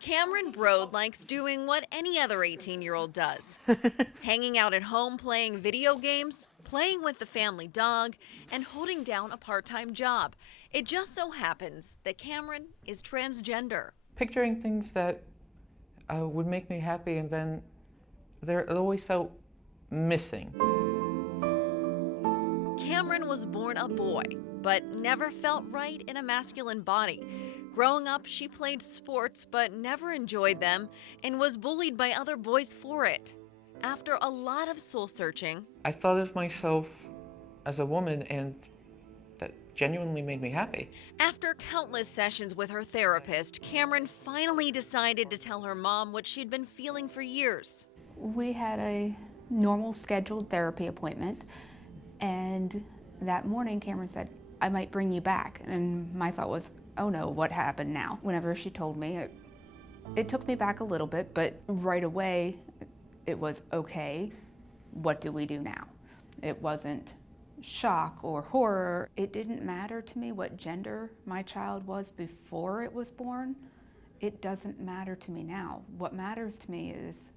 Cameron Brode likes doing what any other 18-year-old does. Hanging out at home playing video games, playing with the family dog, and holding down a part-time job. It just so happens that Cameron is transgender. Picturing things that would make me happy, and then it always felt missing. Cameron was born a boy, but never felt right in a masculine body. Growing up, she played sports but never enjoyed them and was bullied by other boys for it. After a lot of soul searching, I thought of myself as a woman, and that genuinely made me happy. After countless sessions with her therapist, Cameron finally decided to tell her mom what she'd been feeling for years. We had a normal scheduled therapy appointment, and that morning Cameron said, "I might bring you back." And my thought was, oh no, what happened now? Whenever she told me, it took me back a little bit, but right away it was, okay, what do we do now? It wasn't shock or horror. It didn't matter to me what gender my child was before it was born. It doesn't matter to me now. What matters to me is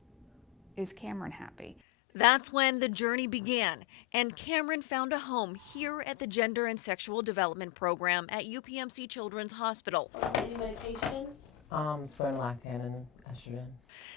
Cameron happy? That's when the journey began, and Cameron found a home here at the Gender and Sexual Development Program at UPMC Children's Hospital. Any medications? Spironolactone and estrogen.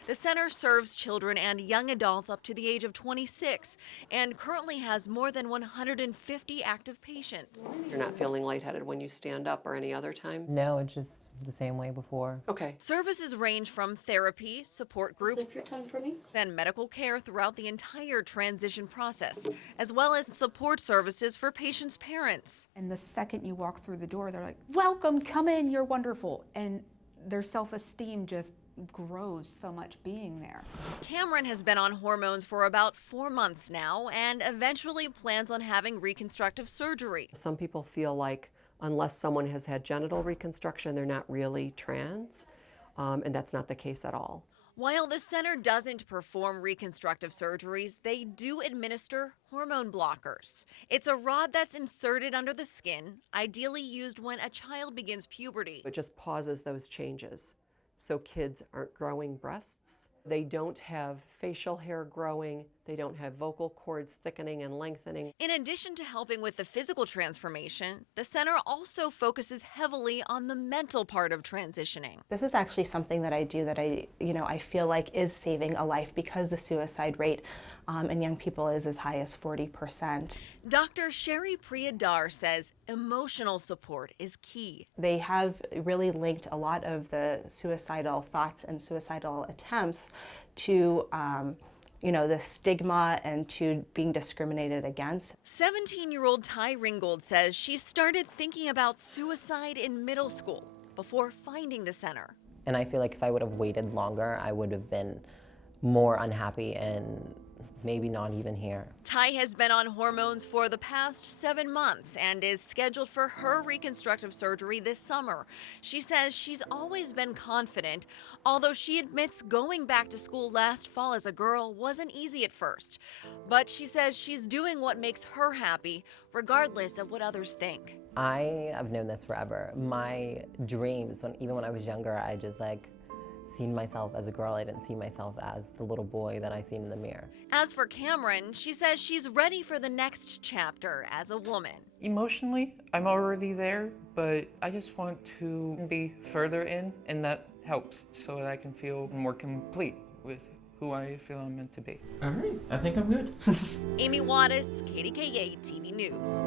The center serves children and young adults up to the age of 26 and currently has more than 150 active patients. You're not feeling lightheaded when you stand up or any other times? No, it's just the same way before. Okay. Services range from therapy, support groups, Lift your tongue for me. and medical care throughout the entire transition process, as well as support services for patients' parents. And the second you walk through the door, they're like, welcome, come in, you're wonderful. And their self-esteem just grows so much being there. Cameron has been on hormones for about 4 months now and eventually plans on having reconstructive surgery. Some people feel like unless someone has had genital reconstruction, they're not really trans, and that's not the case at all. While the center doesn't perform reconstructive surgeries, they do administer hormone blockers. It's a rod that's inserted under the skin, ideally used when a child begins puberty. It just pauses those changes. So kids aren't growing breasts. They don't have facial hair growing. They don't have vocal cords thickening and lengthening. In addition to helping with the physical transformation, the center also focuses heavily on the mental part of transitioning. This is actually something that I do that I feel like is saving a life, because the suicide rate in young people is as high as 40%. Dr. Sherry Priyadar says emotional support is key. They have really linked a lot of the suicidal thoughts and suicidal attempts to the stigma and to being discriminated against. 17-year-old Ty Ringgold says she started thinking about suicide in middle school before finding the center. And I feel like if I would have waited longer, I would have been more unhappy and maybe not even here. Ty has been on hormones for the past 7 months and is scheduled for her reconstructive surgery this summer. She says she's always been confident, although she admits going back to school last fall as a girl wasn't easy at first. But she says she's doing what makes her happy, regardless of what others think. I have known this forever. My dreams, even when I was younger, I just seen myself as a girl. I didn't see myself as the little boy that I seen in the mirror. As for Cameron, she says she's ready for the next chapter as a woman. Emotionally, I'm already there, but I just want to be further in, and that helps so that I can feel more complete with who I feel I'm meant to be. All right, I think I'm good. Amy Wattis, KDKA TV News.